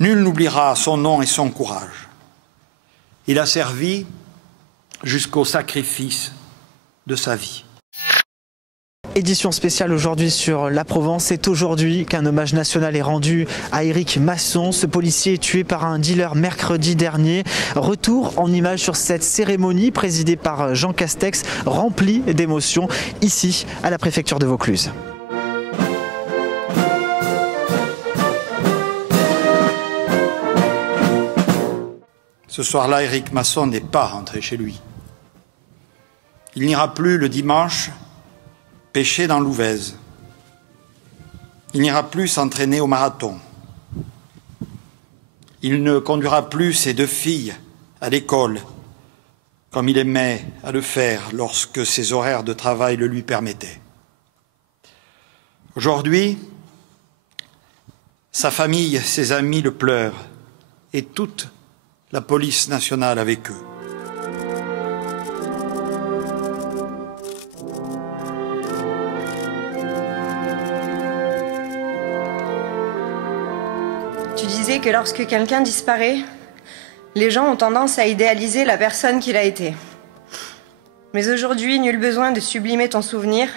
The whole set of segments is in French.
Nul n'oubliera son nom et son courage. Il a servi jusqu'au sacrifice de sa vie. Édition spéciale aujourd'hui sur la Provence. C'est aujourd'hui qu'un hommage national est rendu à Éric Masson. Ce policier est tué par un dealer mercredi dernier. Retour en images sur cette cérémonie présidée par Jean Castex, remplie d'émotions, ici à la préfecture de Vaucluse. Ce soir-là, Éric Masson n'est pas rentré chez lui. Il n'ira plus le dimanche pêcher dans l'Ouvèze. Il n'ira plus s'entraîner au marathon. Il ne conduira plus ses 2 filles à l'école, comme il aimait à le faire lorsque ses horaires de travail le lui permettaient. Aujourd'hui, sa famille, ses amis le pleurent, et toute la police nationale avec eux. Tu disais que lorsque quelqu'un disparaît, les gens ont tendance à idéaliser la personne qu'il a été. Mais aujourd'hui, nul besoin de sublimer ton souvenir.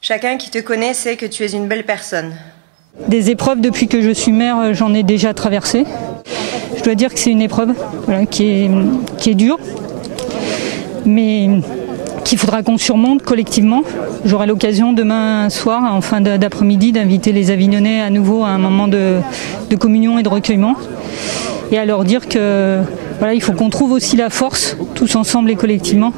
Chacun qui te connaît sait que tu es une belle personne. Des épreuves, depuis que je suis mère, j'en ai déjà traversé. Je dois dire que c'est une épreuve qui est dure, mais qu'il faudra qu'on surmonte collectivement. J'aurai l'occasion demain soir, en fin d'après-midi, d'inviter les Avignonnais à nouveau à un moment de communion et de recueillement, et à leur dire que voilà, il faut qu'on trouve aussi la force, tous ensemble et collectivement,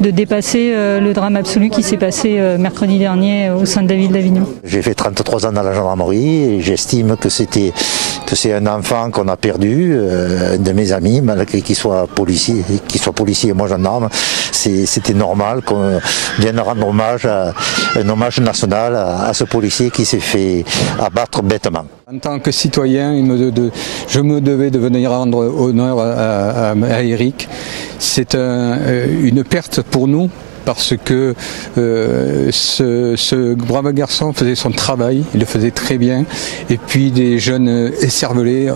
de dépasser le drame absolu qui s'est passé mercredi dernier au sein de la ville d'Avignon. J'ai fait 33 ans dans la gendarmerie et j'estime que c'est un enfant qu'on a perdu, de mes amis, malgré qu'il soit policier et moi gendarme. C'était normal qu'on vienne rendre un hommage national à ce policier qui s'est fait abattre bêtement. En tant que citoyen, je me devais de venir rendre honneur à Éric. C'est une perte pour nous parce que ce brave garçon faisait son travail, il le faisait très bien. Et puis des jeunes écervelés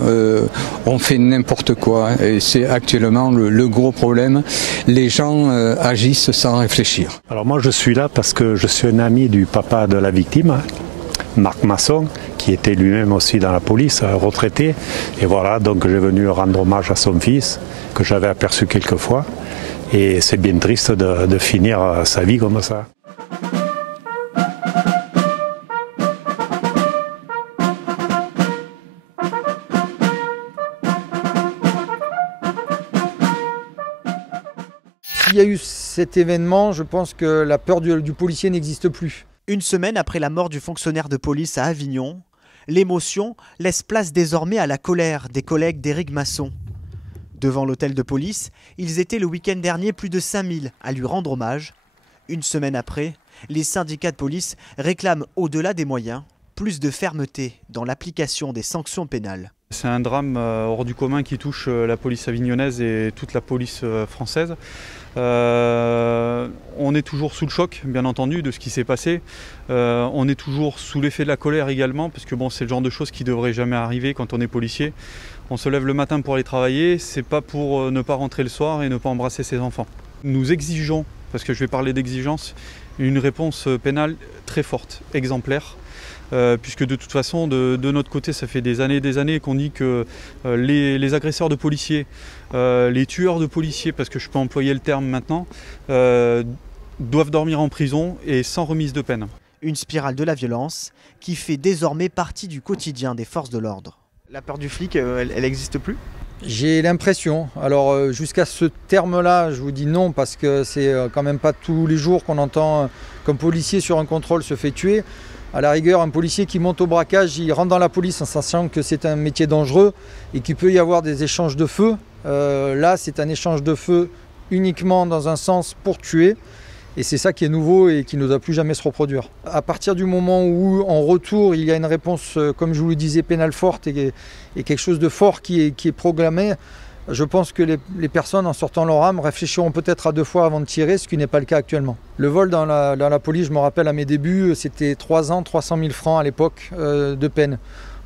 ont fait n'importe quoi. Et c'est actuellement le gros problème. Les gens agissent sans réfléchir. Alors moi je suis là parce que je suis un ami du papa de la victime, Marc Masson, qui était lui-même aussi dans la police, retraité. Et voilà, donc j'ai venu rendre hommage à son fils, que j'avais aperçu quelques fois. Et c'est bien triste de finir sa vie comme ça. S'il y a eu cet événement, je pense que la peur du policier n'existe plus. Une semaine après la mort du fonctionnaire de police à Avignon, l'émotion laisse place désormais à la colère des collègues d'Éric Masson. Devant l'hôtel de police, ils étaient le week-end dernier plus de 5000 à lui rendre hommage. Une semaine après, les syndicats de police réclament au-delà des moyens, plus de fermeté dans l'application des sanctions pénales. C'est un drame hors du commun qui touche la police avignonnaise et toute la police française. On est toujours sous le choc, bien entendu, de ce qui s'est passé. On est toujours sous l'effet de la colère également, parce que bon, c'est le genre de choses qui ne devrait jamais arriver quand on est policier. On se lève le matin pour aller travailler, c'est pas pour ne pas rentrer le soir et ne pas embrasser ses enfants. Nous exigeons, parce que je vais parler d'exigence, une réponse pénale très forte, exemplaire. Puisque de toute façon, de notre côté, ça fait des années qu'on dit que les agresseurs de policiers, les tueurs de policiers, parce que je peux employer le terme maintenant, doivent dormir en prison et sans remise de peine. Une spirale de la violence qui fait désormais partie du quotidien des forces de l'ordre. La peur du flic, elle n'existe plus ? J'ai l'impression. Alors jusqu'à ce terme-là, je vous dis non, parce que c'est quand même pas tous les jours qu'on entend qu'un policier sur un contrôle se fait tuer. À la rigueur, un policier qui monte au braquage, il rentre dans la police en sachant que c'est un métier dangereux et qu'il peut y avoir des échanges de feu. Là, c'est un échange de feu uniquement dans un sens pour tuer. Et c'est ça qui est nouveau et qui ne doit plus jamais se reproduire. À partir du moment où, en retour, il y a une réponse, comme je vous le disais, pénale forte et quelque chose de fort qui est proclamé, je pense que les personnes, en sortant leur arme, réfléchiront peut-être à 2 fois avant de tirer, ce qui n'est pas le cas actuellement. Le vol dans la police, je me rappelle à mes débuts, c'était 3 ans, 300 000 francs à l'époque de peine.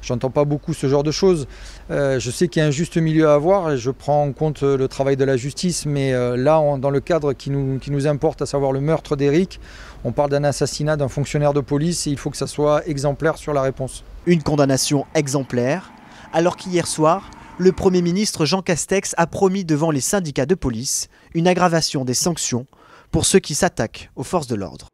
J'entends pas beaucoup ce genre de choses. Je sais qu'il y a un juste milieu à avoir et je prends en compte le travail de la justice, mais là, dans le cadre qui nous importe, à savoir le meurtre d'Éric, on parle d'un assassinat d'un fonctionnaire de police et il faut que ça soit exemplaire sur la réponse. Une condamnation exemplaire, alors qu'hier soir, le Premier ministre Jean Castex a promis devant les syndicats de police une aggravation des sanctions pour ceux qui s'attaquent aux forces de l'ordre.